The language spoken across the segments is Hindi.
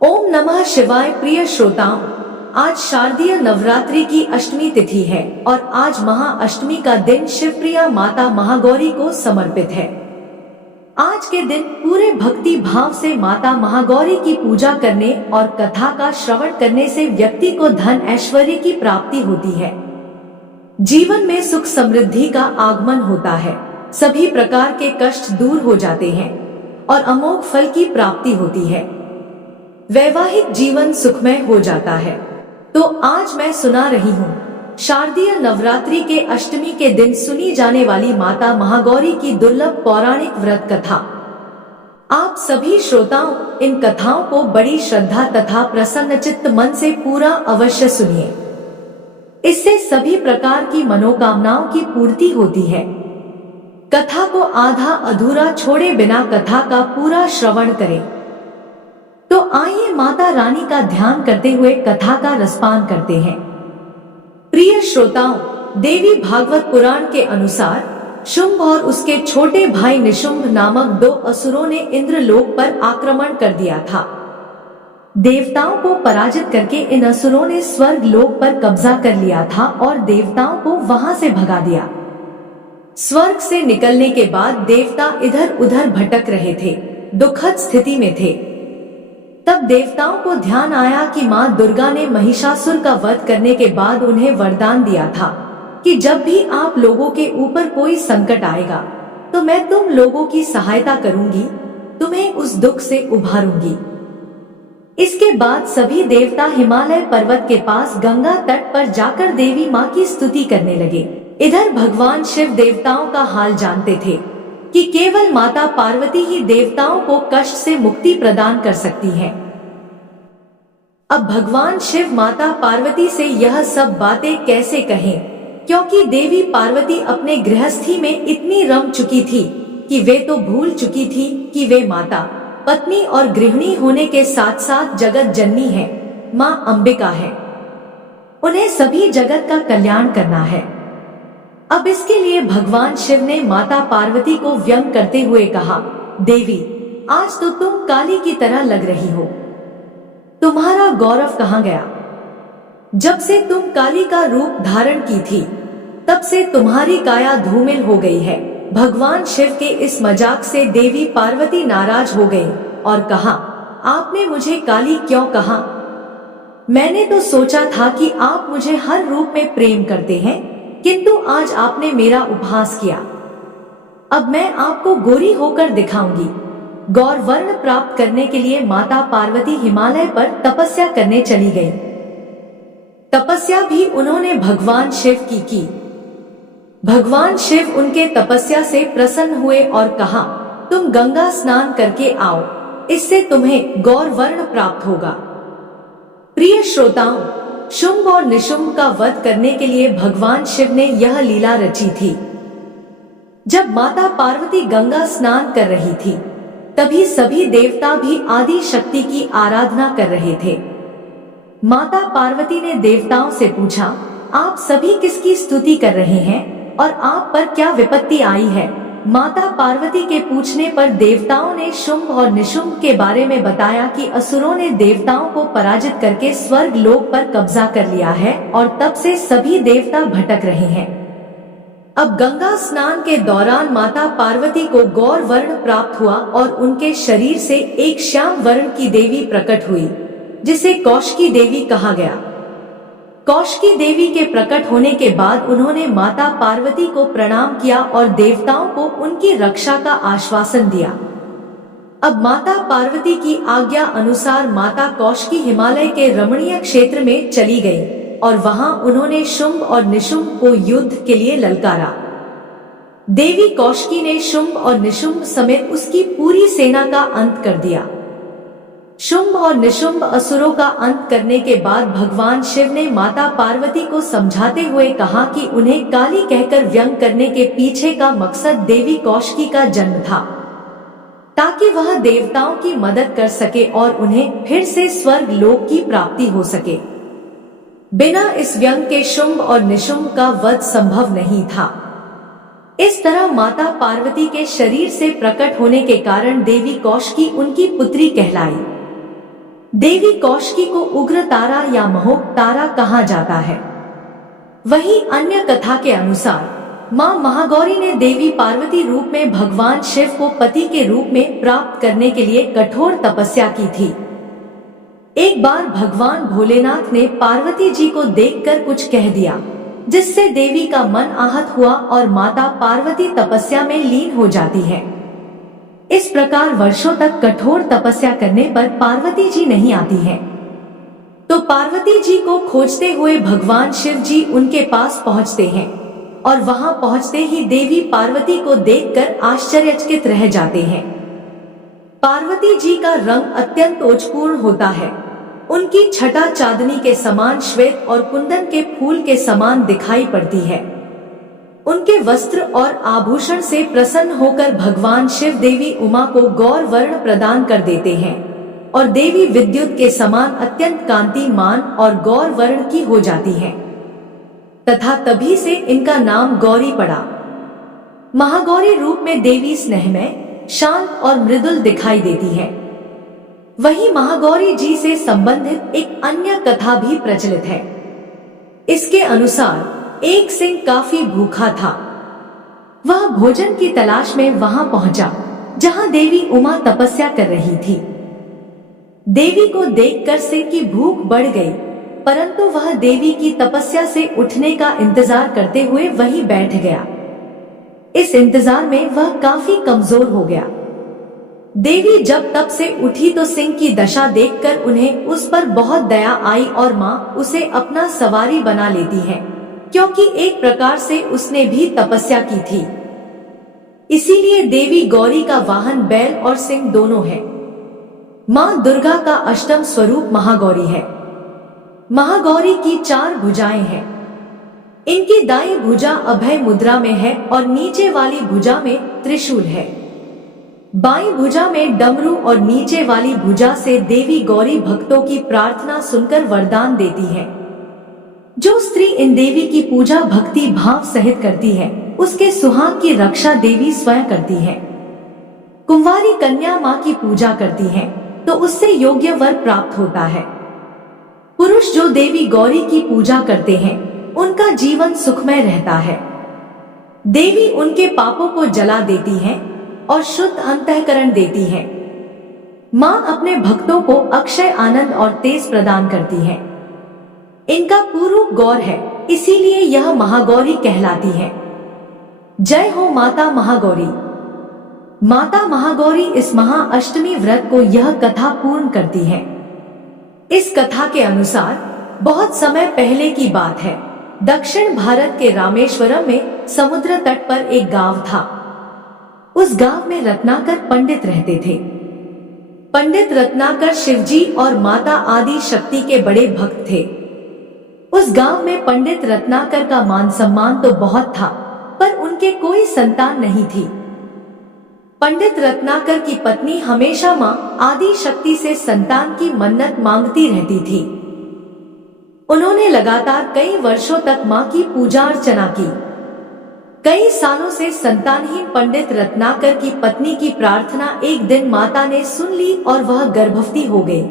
ओम नमः शिवाय। प्रिय श्रोताओं, आज शारदीय नवरात्रि की अष्टमी तिथि है और आज महाअष्टमी का दिन शिवप्रिया माता महागौरी को समर्पित है। आज के दिन पूरे भक्ति भाव से माता महागौरी की पूजा करने और कथा का श्रवण करने से व्यक्ति को धन ऐश्वर्य की प्राप्ति होती है, जीवन में सुख समृद्धि का आगमन होता है, सभी प्रकार के कष्ट दूर हो जाते हैं और अमोघ फल की प्राप्ति होती है, वैवाहिक जीवन सुखमय हो जाता है। तो आज मैं सुना रही हूँ शारदीय नवरात्रि के अष्टमी के दिन सुनी जाने वाली माता महागौरी की दुर्लभ पौराणिक व्रत कथा। आप सभी श्रोताओं इन कथाओं को बड़ी श्रद्धा तथा प्रसन्नचित्त मन से पूरा अवश्य सुनिए। इससे सभी प्रकार की मनोकामनाओं की पूर्ति होती है। कथा को आधा अधूरा छोड़े बिना कथा का पूरा श्रवण करें। तो आइए माता रानी का ध्यान करते हुए कथा का रसपान करते हैं। प्रिय श्रोताओं, देवी भागवत पुराण के अनुसार शुंभ और उसके छोटे भाई निशुंभ नामक दो असुरों ने इंद्रलोक पर आक्रमण कर दिया था। देवताओं को पराजित करके इन असुरों ने स्वर्ग लोक पर कब्जा कर लिया था और देवताओं को वहां से भगा दिया। स्वर्ग से निकलने के बाद देवता इधर उधर भटक रहे थे, दुखद स्थिति में थे। तब देवताओं को ध्यान आया कि मां दुर्गा ने महिषासुर का वध करने के बाद उन्हें वरदान दिया था कि जब भी आप लोगों के ऊपर कोई संकट आएगा तो मैं तुम लोगों की सहायता करूंगी, तुम्हें उस दुख से उभारूंगी। इसके बाद सभी देवता हिमालय पर्वत के पास गंगा तट पर जाकर देवी मां की स्तुति करने लगे। इधर भगवान शिव देवताओं का हाल जानते थे कि केवल माता पार्वती ही देवताओं को कष्ट से मुक्ति प्रदान कर सकती है। अब भगवान शिव माता पार्वती से यह सब बातें कैसे कहें, क्योंकि देवी पार्वती अपने गृहस्थी में इतनी रम चुकी थी कि वे तो भूल चुकी थी कि वे माता, पत्नी और गृहिणी होने के साथ साथ जगत जननी है, मां अंबिका है। उन्हें सभी जगत का कल्याण करना है। अब इसके लिए भगवान शिव ने माता पार्वती को व्यंग करते हुए कहा, देवी, आज तो तुम काली की तरह लग रही हो, तुम्हारा गौरव कहाँ गया? जब से तुम काली का रूप धारण की थी तब से तुम्हारी काया धूमिल हो गई है। भगवान शिव के इस मजाक से देवी पार्वती नाराज हो गई और कहा, आपने मुझे काली क्यों कहा? मैंने तो सोचा था कि आप मुझे हर रूप में प्रेम करते हैं, किंतु आज आपने मेरा उपहास किया। अब मैं आपको गोरी होकर दिखाऊंगी। गौर वर्ण प्राप्त करने के लिए माता पार्वती हिमालय पर तपस्या करने चली गई। तपस्या भी उन्होंने भगवान शिव की। भगवान शिव उनके तपस्या से प्रसन्न हुए और कहा, तुम गंगा स्नान करके आओ, इससे तुम्हें गौर वर्ण प्राप्त होगा। प्रिय श्रोताओं, शुंभ और निशुंभ का वध करने के लिए भगवान शिव ने यह लीला रची थी। जब माता पार्वती गंगा स्नान कर रही थी तभी सभी देवता भी आदि शक्ति की आराधना कर रहे थे। माता पार्वती ने देवताओं से पूछा, आप सभी किसकी स्तुति कर रहे हैं और आप पर क्या विपत्ति आई है? माता पार्वती के पूछने पर देवताओं ने शुंभ और निशुंभ के बारे में बताया कि असुरों ने देवताओं को पराजित करके स्वर्ग लोक पर कब्जा कर लिया है और तब से सभी देवता भटक रहे हैं। अब गंगा स्नान के दौरान माता पार्वती को गौर वर्ण प्राप्त हुआ और उनके शरीर से एक श्याम वर्ण की देवी प्रकट हुई, जिसे कौशिकी देवी कहा गया। कौशिकी देवी के प्रकट होने के बाद उन्होंने माता पार्वती को प्रणाम किया और देवताओं को उनकी रक्षा का आश्वासन दिया। अब माता पार्वती की आज्ञा अनुसार माता कौशिकी हिमालय के रमणीय क्षेत्र में चली गई और वहां उन्होंने शुंभ और निशुंभ को युद्ध के लिए ललकारा। देवी कौशिकी ने शुंभ और निशुंभ समेत उसकी पूरी सेना का अंत कर दिया। शुंभ और निशुंभ असुरों का अंत करने के बाद भगवान शिव ने माता पार्वती को समझाते हुए कहा कि उन्हें काली कहकर व्यंग करने के पीछे का मकसद देवी कौशिकी का जन्म था, ताकि वह देवताओं की मदद कर सके और उन्हें फिर से स्वर्ग लोक की प्राप्ति हो सके। बिना इस व्यंग के शुंभ और निशुंभ का वध संभव नहीं था। इस तरह माता पार्वती के शरीर से प्रकट होने के कारण देवी कौशिकी उनकी पुत्री कहलाई। देवी कौशिकी को उग्र तारा या महोक तारा कहा जाता है। वहीं अन्य कथा के अनुसार मां महागौरी ने देवी पार्वती रूप में भगवान शिव को पति के रूप में प्राप्त करने के लिए कठोर तपस्या की थी। एक बार भगवान भोलेनाथ ने पार्वती जी को देखकर कुछ कह दिया, जिससे देवी का मन आहत हुआ और माता पार्वती तपस्या में लीन हो जाती है। इस प्रकार वर्षों तक कठोर तपस्या करने पर पार्वती जी नहीं आती है। तो पार्वती जी को खोजते हुए भगवान शिव जी उनके पास पहुंचते हैं और वहां पहुंचते ही देवी पार्वती को देखकर आश्चर्यचकित रह जाते हैं। पार्वती जी का रंग अत्यंत ओजपूर्ण होता है। उनकी छटा चांदनी के समान श्वेत और कुंदन के फूल के समान दिखाई पड़ती है। उनके वस्त्र और आभूषण से प्रसन्न होकर भगवान शिव देवी उमा को गौर वर्ण प्रदान कर देते हैं और देवी विद्युत के समान अत्यंत कांतिमान और गौर वर्ण की हो जाती हैं। तथा तभी से इनका नाम गौरी पड़ा। महागौरी रूप में देवी स्नेहमय, शांत और मृदुल दिखाई देती है। वहीं महागौरी जी से संबंधित एक अन्य कथा भी प्रचलित है। इसके अनुसार एक सिंह काफी भूखा था। वह भोजन की तलाश में वहां पहुंचा जहां देवी उमा तपस्या कर रही थी। देवी को देखकर सिंह की भूख बढ़ गई, परंतु वह देवी की तपस्या से उठने का इंतजार करते हुए वहीं बैठ गया। इस इंतजार में वह काफी कमजोर हो गया। देवी जब तब से उठी तो सिंह की दशा देखकर उन्हें उस पर बहुत दया आई और मां उसे अपना सवारी बना लेती है, क्योंकि एक प्रकार से उसने भी तपस्या की थी। इसीलिए देवी गौरी का वाहन बैल और सिंह दोनों है। मां दुर्गा का अष्टम स्वरूप महागौरी है। महागौरी की 4 भुजाएं हैं। इनकी दाईं भुजा अभय मुद्रा में है और नीचे वाली भुजा में त्रिशूल है। बाईं भुजा में डमरू और नीचे वाली भुजा से देवी गौरी भक्तों की प्रार्थना सुनकर वरदान देती है। जो स्त्री इन देवी की पूजा भक्ति भाव सहित करती है, उसके सुहाग की रक्षा देवी स्वयं करती है। कुंवारी कन्या मां की पूजा करती है तो उससे योग्य वर प्राप्त होता है। पुरुष जो देवी गौरी की पूजा करते हैं, उनका जीवन सुखमय रहता है। देवी उनके पापों को जला देती है और शुद्ध अंतःकरण देती है। मां अपने भक्तों को अक्षय आनंद और तेज प्रदान करती है। इनका पूर्व गौर है, इसीलिए यह महागौरी कहलाती है। जय हो माता महागौरी। माता महागौरी इस महाअष्टमी व्रत को यह कथा पूर्ण करती है। इस कथा के अनुसार बहुत समय पहले की बात है। दक्षिण भारत के रामेश्वरम में समुद्र तट पर एक गांव था। उस गांव में रत्नाकर पंडित रहते थे। पंडित रत्नाकर शिवजी और माता आदि शक्ति के बड़े भक्त थे। उस गांव में पंडित रत्नाकर का मान सम्मान तो बहुत था, पर उनके कोई संतान नहीं थी। पंडित रत्नाकर की पत्नी हमेशा मां आदि शक्ति से संतान की मन्नत मांगती रहती थी। उन्होंने लगातार कई वर्षों तक मां की पूजा अर्चना की। कई सालों से संतानहीन पंडित रत्नाकर की पत्नी की प्रार्थना एक दिन माता ने सुन ली और वह गर्भवती हो गई।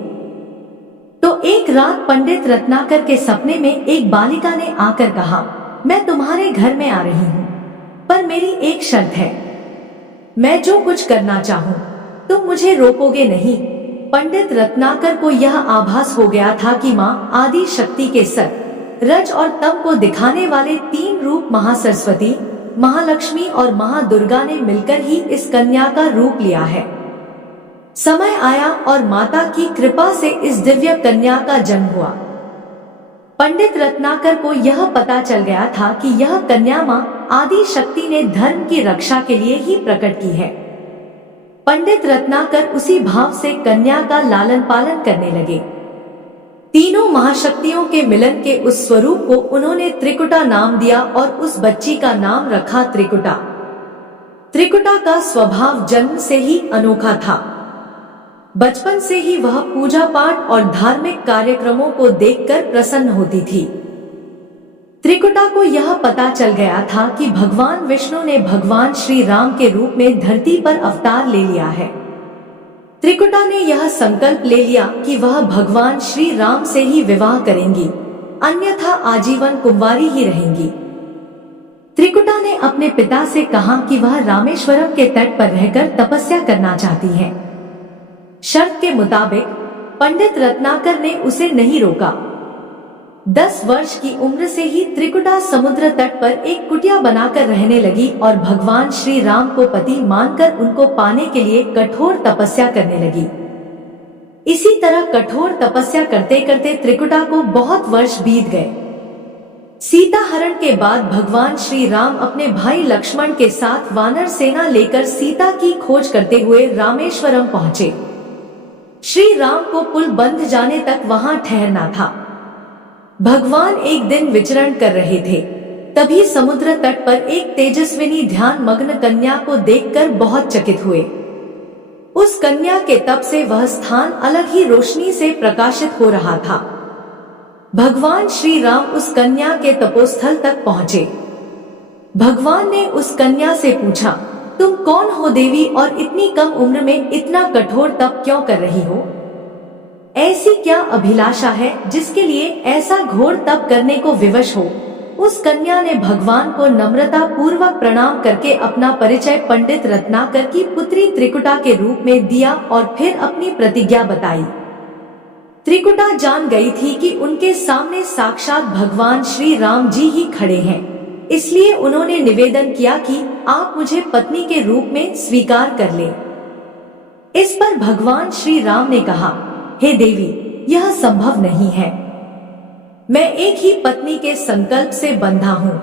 तो एक रात पंडित रत्नाकर के सपने में एक बालिका ने आकर कहा, मैं तुम्हारे घर में आ रही हूँ, पर मेरी एक शर्त है। मैं जो कुछ करना चाहूँ तुम मुझे रोकोगे नहीं। पंडित रत्नाकर को यह आभास हो गया था कि मां आदि शक्ति के सत, रज और तम को दिखाने वाले 3 रूप महासरस्वती, महालक्ष्मी और महादुर्गा ने मिलकर ही इस कन्या का रूप लिया है। समय आया और माता की कृपा से इस दिव्य कन्या का जन्म हुआ। पंडित रत्नाकर को यह पता चल गया था कि यह कन्या मां आदि शक्ति ने धर्म की रक्षा के लिए ही प्रकट की है। पंडित रत्नाकर उसी भाव से कन्या का लालन पालन करने लगे। तीनों महाशक्तियों के मिलन के उस स्वरूप को उन्होंने त्रिकुटा नाम दिया और उस बच्ची का नाम रखा त्रिकुटा। त्रिकुटा का स्वभाव जन्म से ही अनोखा था। बचपन से ही वह पूजा पाठ और धार्मिक कार्यक्रमों को देखकर प्रसन्न होती थी। त्रिकुटा को यह पता चल गया था कि भगवान विष्णु ने भगवान श्री राम के रूप में धरती पर अवतार ले लिया है। त्रिकुटा ने यह संकल्प ले लिया कि वह भगवान श्री राम से ही विवाह करेंगी, अन्यथा आजीवन कुंवारी ही रहेंगी। त्रिकुटा ने अपने पिता से कहा कि वह रामेश्वरम के तट पर रहकर तपस्या करना चाहती है। शर्त के मुताबिक पंडित रत्नाकर ने उसे नहीं रोका। 10 वर्ष की उम्र से ही त्रिकुटा समुद्र तट पर एक कुटिया बनाकर रहने लगी और भगवान श्री राम को पति मानकर उनको पाने के लिए कठोर तपस्या करने लगी। इसी तरह कठोर तपस्या करते करते त्रिकुटा को बहुत वर्ष बीत गए। सीता हरण के बाद भगवान श्री राम अपने भाई लक्ष्मण के साथ वानर सेना लेकर सीता की खोज करते हुए रामेश्वरम पहुंचे। श्री राम को पुल बंध जाने तक वहां ठहरना था। भगवान एक दिन विचरण कर रहे थे, तभी समुद्र तट पर एक तेजस्विनी ध्यान मग्न कन्या को देखकर बहुत चकित हुए। उस कन्या के तप से वह स्थान अलग ही रोशनी से प्रकाशित हो रहा था। भगवान श्री राम उस कन्या के तपोस्थल तक पहुंचे। भगवान ने उस कन्या से पूछा, तुम कौन हो देवी और इतनी कम उम्र में इतना कठोर तप क्यों कर रही हो? ऐसी क्या अभिलाषा है जिसके लिए ऐसा घोर तप करने को विवश हो? उस कन्या ने भगवान को नम्रता पूर्वक प्रणाम करके अपना परिचय पंडित रत्नाकर की पुत्री त्रिकुटा के रूप में दिया और फिर अपनी प्रतिज्ञा बताई। त्रिकुटा जान गई थी कि उनके सामने साक्षात भगवान श्री राम जी ही खड़े हैं, इसलिए उन्होंने निवेदन किया कि आप मुझे पत्नी के रूप में स्वीकार कर लें। इस पर भगवान श्री राम ने कहा, हे देवी, यह संभव नहीं है। मैं एक ही पत्नी के संकल्प से बंधा हूँ।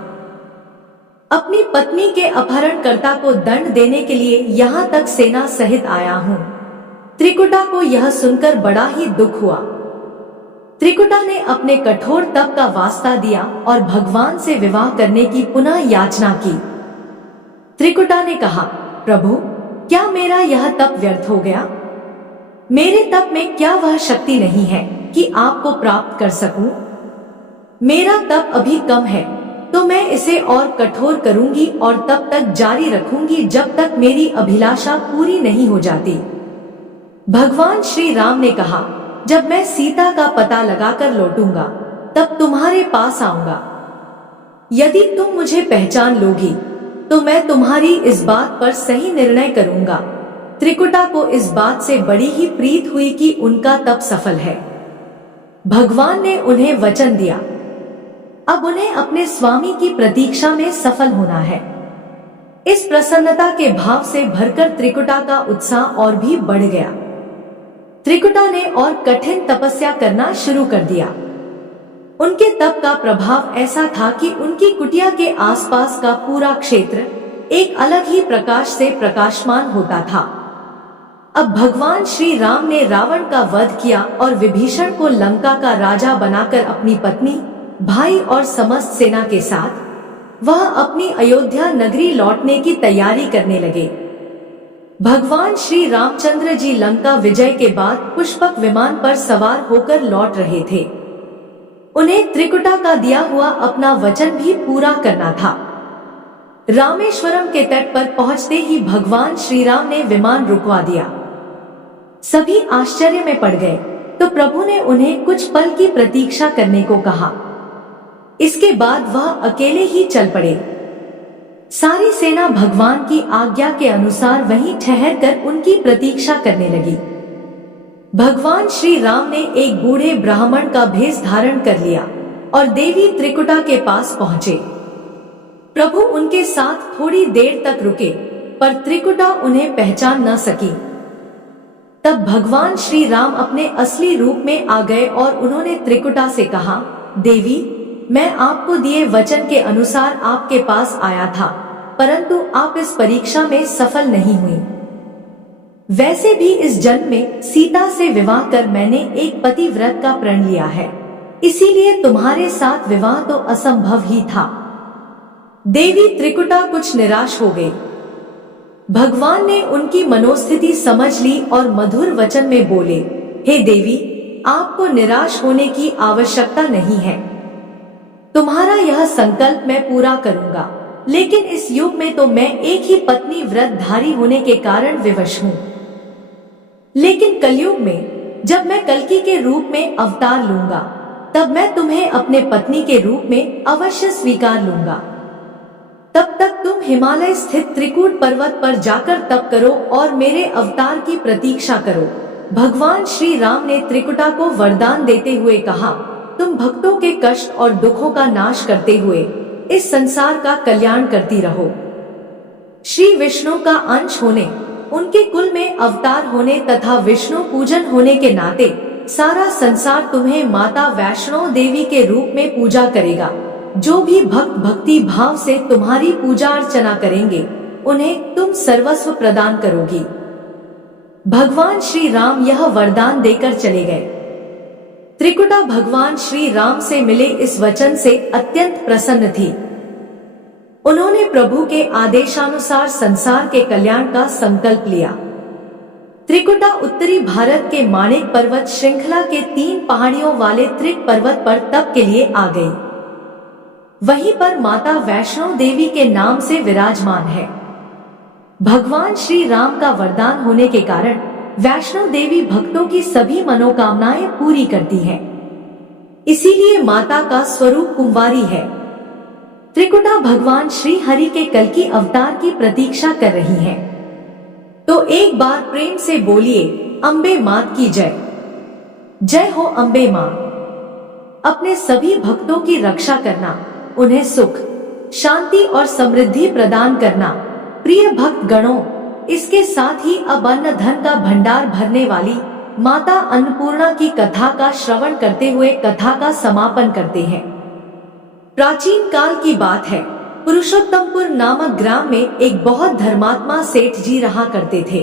अपनी पत्नी के अपहरणकर्ता को दंड देने के लिए यहाँ तक सेना सहित आया हूँ। त्रिकुटा को यह सुनकर बड़ा ही दुख हुआ। त्रिकुटा ने अपने कठोर तप का वास्ता दिया और भगवान से विवाह करने की पुनः याचना की। त्रिकुटा ने कहा, प्रभु, क्या मेरा यह तप व्यर्थ हो गया? मेरे तप में क्या वह शक्ति नहीं है कि आपको प्राप्त कर सकूं? मेरा तप अभी कम है, तो मैं इसे और कठोर करूंगी और तब तक जारी रखूंगी जब तक मेरी अभिलाषा पूरी नहीं हो जाती। भगवान श्री राम ने कहा, जब मैं सीता का पता लगाकर लौटूंगा तब तुम्हारे पास आऊंगा। यदि तुम मुझे पहचान लोगी तो मैं तुम्हारी इस बात पर सही निर्णय करूंगा। त्रिकुटा को इस बात से बड़ी ही प्रीत हुई कि उनका तप सफल है। भगवान ने उन्हें वचन दिया, अब उन्हें अपने स्वामी की प्रतीक्षा में सफल होना है। इस प्रसन्नता के भाव से भरकर त्रिकुटा का उत्साह और भी बढ़ गया। त्रिकुटा ने और कठिन तपस्या करना शुरू कर दिया। उनके तप का प्रभाव ऐसा था कि उनकी कुटिया के आसपास का पूरा क्षेत्र एक अलग ही प्रकाश से प्रकाशमान होता था। अब भगवान श्री राम ने रावण का वध किया और विभीषण को लंका का राजा बनाकर अपनी पत्नी, भाई और समस्त सेना के साथ वह अपनी अयोध्या नगरी लौटने की तैयारी करने लगे। भगवान श्री रामचंद्र जी लंका विजय के बाद पुष्पक विमान पर सवार होकर लौट रहे थे। उन्हें त्रिकुटा का दिया हुआ अपना वचन भी पूरा करना था। रामेश्वरम के तट पर पहुंचते ही भगवान श्री राम ने विमान रुकवा दिया। सभी आश्चर्य में पड़ गए, तो प्रभु ने उन्हें कुछ पल की प्रतीक्षा करने को कहा। इसके बाद वह अकेले ही चल पड़े। सारी सेना भगवान की आज्ञा के अनुसार वहीं ठहरकर उनकी प्रतीक्षा करने लगी। भगवान श्री राम ने एक बूढ़े ब्राह्मण का भेष धारण कर लिया और देवी त्रिकुटा के पास पहुंचे। प्रभु उनके साथ थोड़ी देर तक रुके, पर त्रिकुटा उन्हें पहचान न सकी। तब भगवान श्री राम अपने असली रूप में आ गए और उन्होंने त्रिकुटा से कहा, देवी, मैं आपको दिए वचन के अनुसार आपके पास आया था, परंतु आप इस परीक्षा में सफल नहीं हुई। वैसे भी इस जन्म में सीता से विवाह कर मैंने एक पतिव्रत का प्रण लिया है, इसीलिए तुम्हारे साथ विवाह तो असंभव ही था। देवी त्रिकुटा कुछ निराश हो गई। भगवान ने उनकी मनोस्थिति समझ ली और मधुर वचन में बोले, हे देवी, आपको निराश होने की आवश्यकता नहीं है। तुम्हारा यह संकल्प मैं पूरा करूंगा, लेकिन इस युग में तो मैं एक ही पत्नी व्रतधारी होने के कारण विवश हूँ। लेकिन कलयुग में जब मैं कल्कि के रूप में अवतार लूंगा, तब मैं तुम्हें अपने पत्नी के रूप में अवश्य स्वीकार लूंगा। तब तक तुम हिमालय स्थित त्रिकूट पर्वत पर जाकर तप करो और मेरे अवतार की प्रतीक्षा करो। भगवान श्री राम ने त्रिकुटा को वरदान देते हुए कहा, तुम भक्तों के कष्ट और दुखों का नाश करते हुए इस संसार का कल्याण करती रहो। श्री विष्णु का अंश होने, उनके कुल में अवतार होने तथा विष्णु पूजन होने के नाते सारा संसार तुम्हें माता वैष्णो देवी के रूप में पूजा करेगा। जो भी भक्त भक्ति भाव से तुम्हारी पूजा अर्चना करेंगे, उन्हें तुम सर्वस्व प्रदान करोगी। भगवान श्री राम यह वरदान देकर चले गए। त्रिकुटा भगवान श्री राम से मिले इस वचन से अत्यंत प्रसन्न थी। उन्होंने प्रभु के आदेशानुसार संसार के कल्याण का संकल्प लिया। त्रिकुटा उत्तरी भारत के माणिक पर्वत श्रृंखला के 3 पहाड़ियों वाले त्रिक पर्वत पर तप के लिए आ गई। वहीं पर माता वैष्णो देवी के नाम से विराजमान है। भगवान श्री राम का वरदान होने के कारण वैष्णो देवी भक्तों की सभी मनोकामनाएं पूरी करती है। इसीलिए माता का स्वरूप कुंवारी है। त्रिकुटा भगवान श्री हरि के कल्कि अवतार की प्रतीक्षा कर रही है। तो एक बार प्रेम से बोलिए, अम्बे मात की जय। जय हो अम्बे मां। अपने सभी भक्तों की रक्षा करना, उन्हें सुख, शांति और समृद्धि प्रदान करना। प्रिय भक्त गणों, इसके साथ ही अब अन्न धन का भंडार भरने वाली माता अन्नपूर्णा की कथा का श्रवण करते हुए कथा का समापन करते हैं। प्राचीन काल की बात है, पुरुषोत्तमपुर नामक ग्राम में एक बहुत धर्मात्मा सेठ जी रहा करते थे।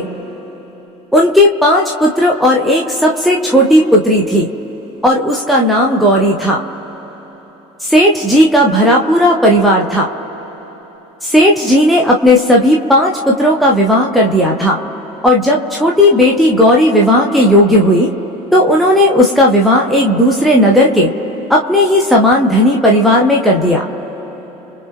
उनके 5 पुत्र और एक सबसे छोटी पुत्री थी और उसका नाम गौरी था। सेठ जी का भरा पूरा परिवार था। सेठ जी ने अपने सभी 5 पुत्रों का विवाह कर दिया था और जब छोटी बेटी गौरी विवाह के योग्य हुई तो उन्होंने उसका विवाह एक दूसरे नगर के अपने ही समान धनी परिवार में कर दिया।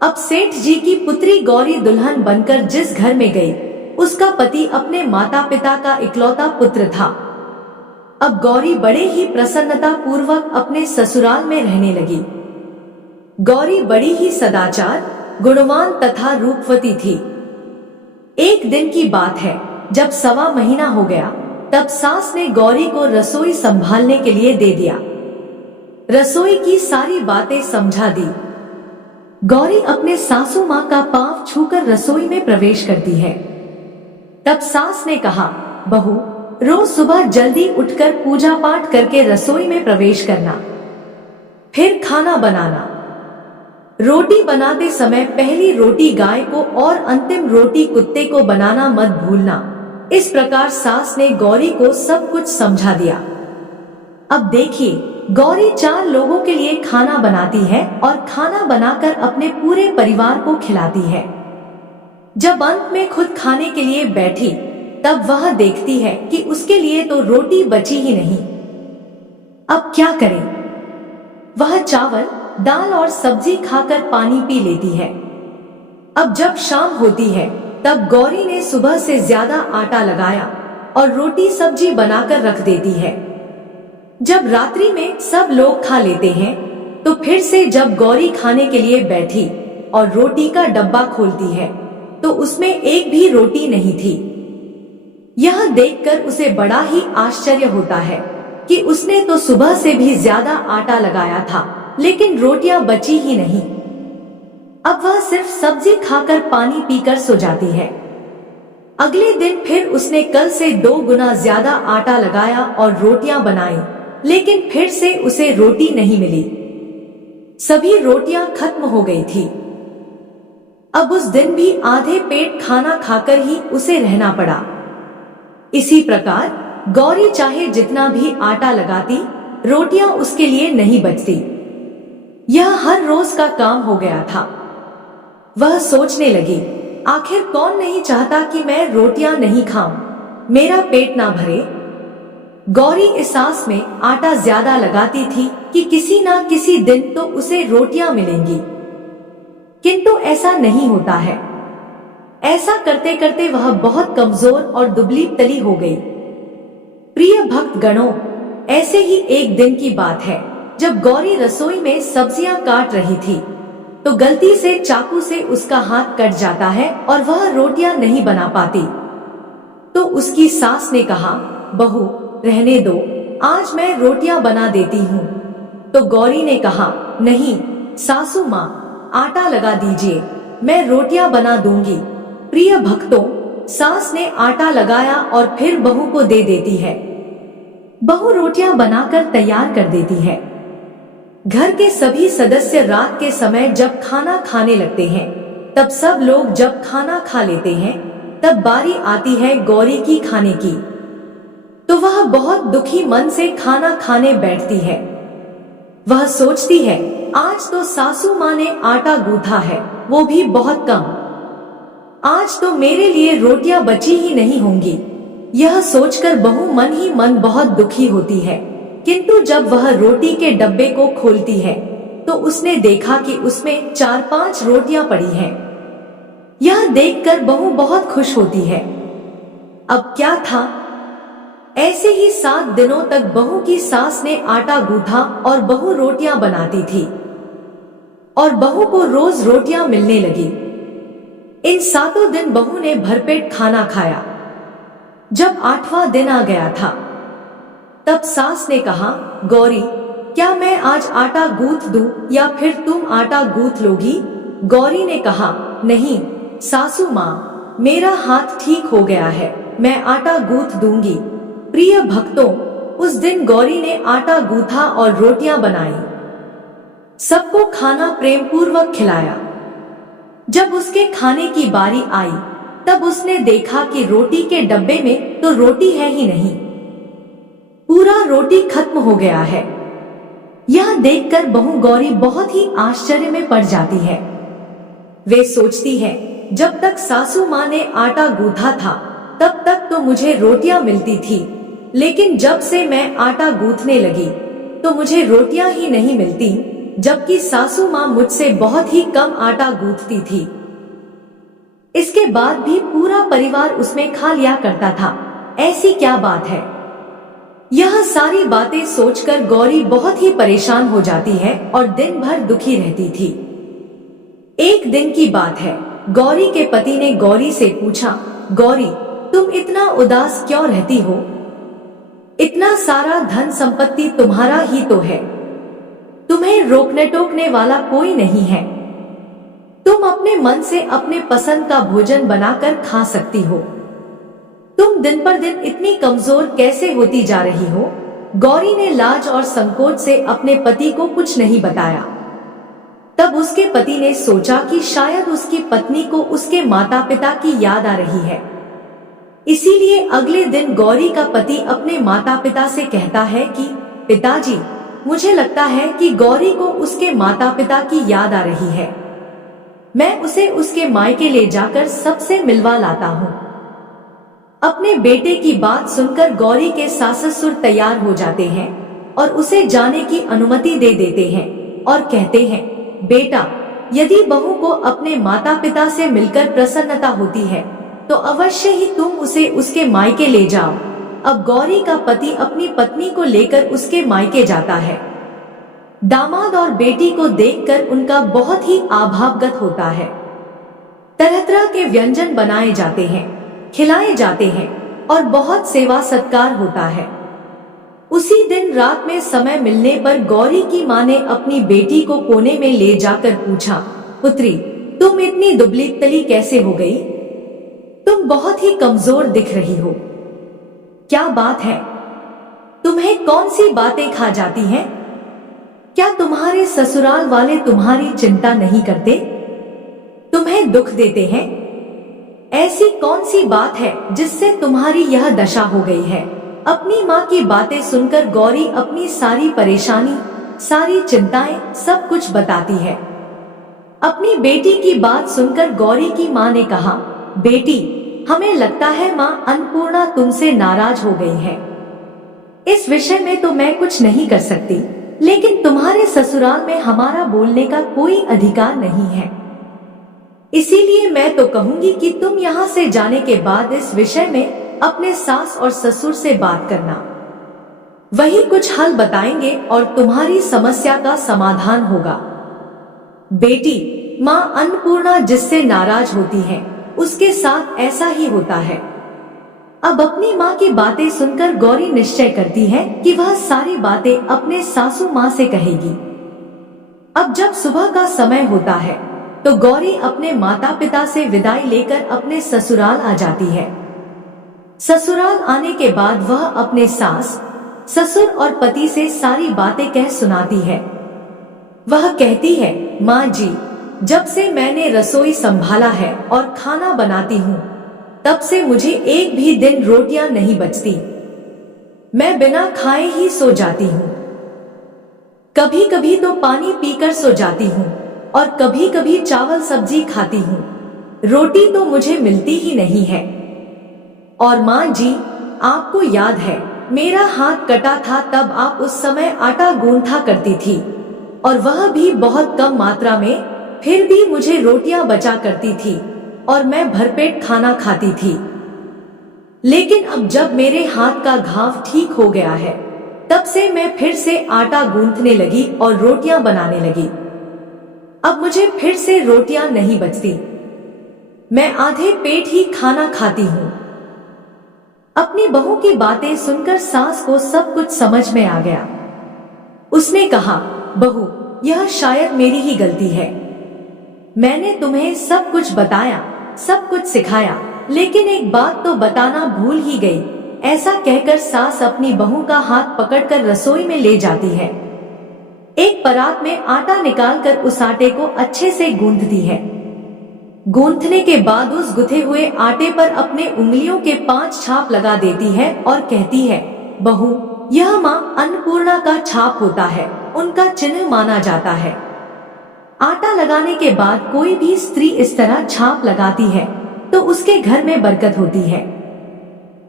अब सेठ जी की पुत्री गौरी दुल्हन बनकर जिस घर में गई, उसका पति अपने माता पिता का इकलौता पुत्र था। अब गौरी बड़े ही प्रसन्नता पूर्वक अपने ससुराल में रहने लगी। गौरी बड़ी ही सदाचार, गुणवान तथा रूपवती थी। एक दिन की बात है, जब 1.25 महीना हो गया, तब सास ने गौरी को रसोई संभालने के लिए दे दिया। रसोई की सारी बातें समझा दी। गौरी अपने सासू माँ का पांव छूकर रसोई में प्रवेश करती है। तब सास ने कहा, बहू, रोज सुबह जल्दी उठकर पूजा पाठ करके रसोई में प्रवेश करना, फिर खाना बनाना। रोटी बनाते समय पहली रोटी गाय को और अंतिम रोटी कुत्ते को बनाना मत भूलना। इस प्रकार सास ने गौरी को सब कुछ समझा दिया। अब देखिए, गौरी 4 लोगों के लिए खाना बनाती है और खाना बनाकर अपने पूरे परिवार को खिलाती है। जब अंत में खुद खाने के लिए बैठी, तब वह देखती है कि उसके लिए तो रोटी बची ही नहीं। अब क्या करे? वह चावल, दाल और सब्जी खाकर पानी पी लेती है। अब जब शाम होती है, तब गौरी ने सुबह से ज्यादा आटा लगाया और रोटी सब्जी बनाकर रख देती है। जब रात्रि में सब लोग खा लेते हैं, तो फिर से जब गौरी खाने के लिए बैठी और रोटी का डब्बा खोलती है, तो उसमें एक भी रोटी नहीं थी। यह देखकर उसे बड़ा ही आश्चर्य होता है कि उसने तो सुबह से भी ज्यादा आटा लगाया था, लेकिन रोटियां बची ही नहीं। अब वह सिर्फ सब्जी खाकर पानी पीकर सो जाती है। अगले दिन फिर उसने कल से 2 गुना ज्यादा आटा लगाया और रोटियां बनाई, लेकिन फिर से उसे रोटी नहीं मिली। सभी रोटियां खत्म हो गई थी। अब उस दिन भी आधे पेट खाना खाकर ही उसे रहना पड़ा। इसी प्रकार गौरी चाहे जितना भी आटा लगाती, रोटियां उसके लिए नहीं बचती। यह हर रोज का काम हो गया था। वह सोचने लगी, आखिर कौन नहीं चाहता कि मैं रोटियां नहीं खाऊं, मेरा पेट ना भरे। गौरी इस आस में आटा ज्यादा लगाती थी कि किसी ना किसी दिन तो उसे रोटियां मिलेंगी, किंतु ऐसा नहीं होता है। ऐसा करते करते वह बहुत कमजोर और दुबली तली हो गई। प्रिय भक्त गणों, ऐसे ही एक दिन की बात है, जब गौरी रसोई में सब्जियां काट रही थी तो गलती से चाकू से उसका हाथ कट जाता है और वह रोटियां नहीं बना पाती। तो उसकी सास ने कहा, बहू रहने दो, आज मैं रोटियां बना देती हूँ। तो गौरी ने कहा, नहीं सासू माँ, आटा लगा दीजिए, मैं रोटियां बना दूंगी। प्रिय भक्तों, सास ने आटा लगाया और फिर बहू को दे देती है। बहू रोटियां बनाकर तैयार कर देती है। घर के सभी सदस्य रात के समय जब खाना खाने लगते हैं, तब सब लोग जब खाना खा लेते हैं, तब बारी आती है गौरी की खाने की। तो वह बहुत दुखी मन से खाना खाने बैठती है। वह सोचती है, आज तो सासू माँ ने आटा गूंथा है, वो भी बहुत कम। आज तो मेरे लिए रोटियां बची ही नहीं होंगी। यह सोचकर बहू मन ही मन बहुत दुखी होती है। किंतु जब वह रोटी के डब्बे को खोलती है तो उसने देखा कि उसमें 4-5 रोटियां पड़ी हैं। यह देखकर बहू बहुत खुश होती है। अब क्या था, ऐसे ही 7 दिनों तक बहू की सास ने आटा गूंथा और बहू रोटियां बनाती थी और बहू को रोज रोटियां मिलने लगी। इन 7 दिन बहू ने भरपेट खाना खाया। जब 8वां दिन आ गया था, तब सास ने कहा, गौरी क्या मैं आज आटा गूंथ दूं या फिर तुम आटा गूंथ लोगी? गौरी ने कहा, नहीं सासू माँ, मेरा हाथ ठीक हो गया है, मैं आटा गूंथ दूंगी। प्रिय भक्तों, उस दिन गौरी ने आटा गूंथा और रोटियां बनाई। सबको खाना प्रेम पूर्वक खिलाया। जब उसके खाने की बारी आई, तब उसने देखा कि रोटी के डब्बे में तो रोटी है ही नहीं, पूरा रोटी खत्म हो गया है। यह देखकर बहू गौरी बहुत ही आश्चर्य में पड़ जाती है। वे सोचती है, जब तक सासू माँ ने आटा गूंथा था तब तक तो मुझे रोटियां मिलती थी, लेकिन जब से मैं आटा गूंथने लगी तो मुझे रोटियां ही नहीं मिलती, जबकि सासू माँ मुझसे बहुत ही कम आटा गूंथती थी। इसके बाद भी पूरा परिवार उसमें खा लिया करता था। ऐसी क्या बात है? यह सारी बातें सोचकर गौरी बहुत ही परेशान हो जाती है और दिन भर दुखी रहती थी। एक दिन की बात है, गौरी के पति ने गौरी से पूछा, गौरी तुम इतना उदास क्यों रहती हो? इतना सारा धन संपत्ति तुम्हारा ही तो है, तुम्हें रोकने टोकने वाला कोई नहीं है, तुम अपने मन से अपने पसंद का भोजन बनाकर खा सकती हो, तुम दिन पर दिन इतनी कमजोर कैसे होती जा रही हो? गौरी ने लाज और संकोच से अपने पति को कुछ नहीं बताया। तब उसके पति ने सोचा कि शायद उसकी पत्नी को उसके माता पिता की याद आ रही है। इसीलिए अगले दिन गौरी का पति अपने माता पिता से कहता है कि पिताजी, मुझे लगता है कि गौरी को उसके माता पिता की याद आ रही है, मैं उसे उसके मायके ले जाकर सबसे मिलवा लाता हूँ। अपने बेटे की बात सुनकर गौरी के सास ससुर तैयार हो जाते हैं और उसे जाने की अनुमति दे देते हैं और कहते हैं, बेटा यदि बहू को अपने माता पिता से मिलकर प्रसन्नता होती है तो अवश्य ही तुम उसे उसके मायके ले जाओ। अब गौरी का पति अपनी पत्नी को लेकर उसके मायके जाता है। दामाद और बेटी को देखकर उनका बहुत ही आभावगत होता है। तरह तरह के व्यंजन बनाए जाते हैं, खिलाए जाते हैं और बहुत सेवा सत्कार होता है। उसी दिन रात में समय मिलने पर गौरी की माँ ने अपनी बेटी को कोने में ले जाकर पूछा, पुत्री तुम इतनी दुबली तली कैसे हो गई? तुम बहुत ही कमजोर दिख रही हो, क्या बात है? तुम्हें कौन सी बातें खा जाती हैं? क्या तुम्हारे ससुराल वाले तुम्हारी चिंता नहीं करते, तुम्हें दुख देते हैं? ऐसी कौन सी बात है जिससे तुम्हारी यह दशा हो गई है? अपनी माँ की बातें सुनकर गौरी अपनी सारी परेशानी, सारी चिंताएं सब कुछ बताती है। अपनी बेटी की बात सुनकर गौरी की माँ ने कहा, बेटी हमें लगता है माँ अन्नपूर्णा तुमसे नाराज हो गई है। इस विषय में तो मैं कुछ नहीं कर सकती, लेकिन तुम्हारे ससुराल में हमारा बोलने का कोई अधिकार नहीं है। इसीलिए मैं तो कहूंगी कि तुम यहाँ से जाने के बाद इस विषय में अपने सास और ससुर से बात करना। वही कुछ हल बताएंगे और तुम्हारी समस्या का समाधान होगा। बेटी, माँ अन्नपूर्णा जिससे नाराज होती है उसके साथ ऐसा ही होता है। अब अपनी माँ की बातें सुनकर गौरी निश्चय करती है कि वह सारी बातें अपने सासू माँ से कहेगी। अब जब सुबह का समय होता है तो गौरी अपने माता पिता से विदाई लेकर अपने ससुराल आ जाती है। ससुराल आने के बाद वह अपने सास, ससुर और पति से सारी बातें कह सुनाती है। वह कहती है, माँ जी, जब से मैंने रसोई संभाला है और खाना बनाती हूँ तब से मुझे एक भी दिन रोटियां नहीं बचती। मैं बिना खाए ही सो जाती हूँ। कभी कभी तो पानी पीकर सो जाती हूँ और कभी कभी चावल सब्जी खाती हूँ। रोटी तो मुझे मिलती ही नहीं है। और माँ जी, आपको याद है मेरा हाथ कटा था तब आप उस समय आटा गूंथा करती थी और वह भी बहुत कम मात्रा में, फिर भी मुझे रोटियां बचा करती थी और मैं भरपेट खाना खाती थी। लेकिन अब जब मेरे हाथ का घाव ठीक हो गया है तब से मैं फिर से आटा गूंथने लगी और रोटियां बनाने लगी। अब मुझे फिर से रोटियां नहीं बचती। मैं आधे पेट ही खाना खाती हूँ। अपनी बहू की बातें सुनकर सास को सब कुछ समझ में आ गया। उसने कहा, बहू, यह शायद मेरी ही गलती है। मैंने तुम्हें सब कुछ बताया, सब कुछ सिखाया, लेकिन एक बात तो बताना भूल ही गई। ऐसा कहकर सास अपनी बहू का हाथ पकड़कर रसोई में ले जाती है। एक परात में आटा निकालकर उस आटे को अच्छे से गूंथती है। गूंथने के बाद उस गुथे हुए आटे पर अपने उंगलियों के 5 छाप लगा देती है और कहती है, बहू, यह माँ अन्नपूर्णा का छाप होता है, उनका चिन्ह माना जाता है। आटा लगाने के बाद कोई भी स्त्री इस तरह छाप लगाती है तो उसके घर में बरकत होती है।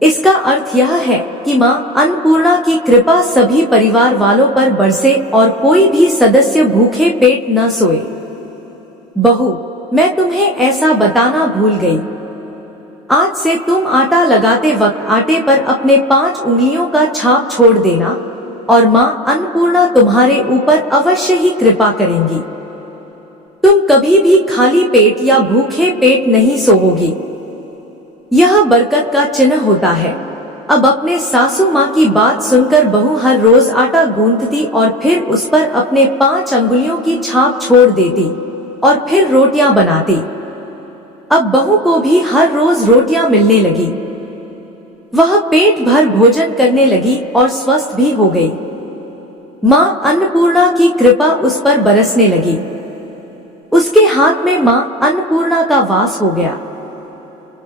इसका अर्थ यह है कि माँ अन्नपूर्णा की कृपा सभी परिवार वालों पर बरसे और कोई भी सदस्य भूखे पेट न सोए। बहू, मैं तुम्हें ऐसा बताना भूल गई। आज से तुम आटा लगाते वक्त आटे पर अपने 5 उंगलियों का छाप छोड़ देना और माँ अन्नपूर्णा तुम्हारे ऊपर अवश्य ही कृपा करेंगी। तुम कभी भी खाली पेट या भूखे पेट नहीं सोओगी। यह बरकत का चिन्ह होता है। अब अपने सासू माँ की बात सुनकर बहू हर रोज आटा गूंथती और फिर उस पर अपने 5 अंगुलियों की छाप छोड़ देती और फिर रोटियां बनाती। अब बहू को भी हर रोज रोटियां मिलने लगी। वह पेट भर भोजन करने लगी और स्वस्थ भी हो गई। माँ अन्नपूर्णा की कृपा उस पर बरसने लगी। उसके हाथ में माँ अन्नपूर्णा का वास हो गया।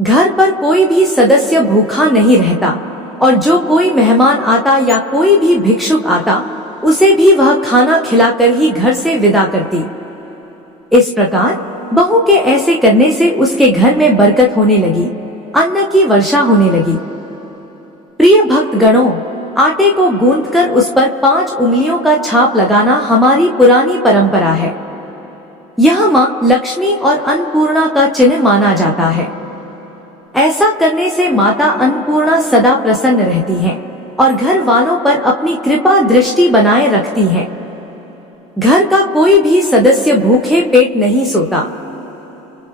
घर पर कोई भी सदस्य भूखा नहीं रहता और जो कोई मेहमान आता या कोई भी भिक्षुक आता उसे भी वह खाना खिलाकर ही घर से विदा करती। इस प्रकार बहू के ऐसे करने से उसके घर में बरकत होने लगी, अन्न की वर्षा होने लगी। प्रिय भक्त गणों, आटे को गूंथकर उस पर 5 उंगलियों का छाप लगाना हमारी पुरानी परंपरा है। यह माँ लक्ष्मी और अन्नपूर्णा का चिन्ह माना जाता है। ऐसा करने से माता अन्नपूर्णा सदा प्रसन्न रहती हैं और घर वालों पर अपनी कृपा दृष्टि बनाए रखती हैं। घर का कोई भी सदस्य भूखे पेट नहीं सोता।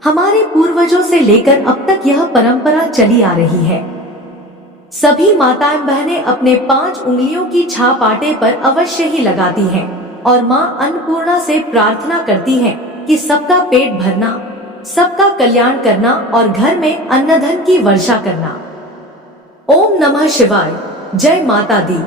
हमारे पूर्वजों से लेकर अब तक यह परंपरा चली आ रही है। सभी माताएं बहनें अपने 5 उंगलियों की छाप आटे पर अवश्य ही लगाती हैं और माँ अन्नपूर्णा से प्रार्थना करती हैं कि सबका पेट भरना, सबका कल्याण करना और घर में अन्नधन की वर्षा करना। ओम नमः शिवाय। जय माता दी।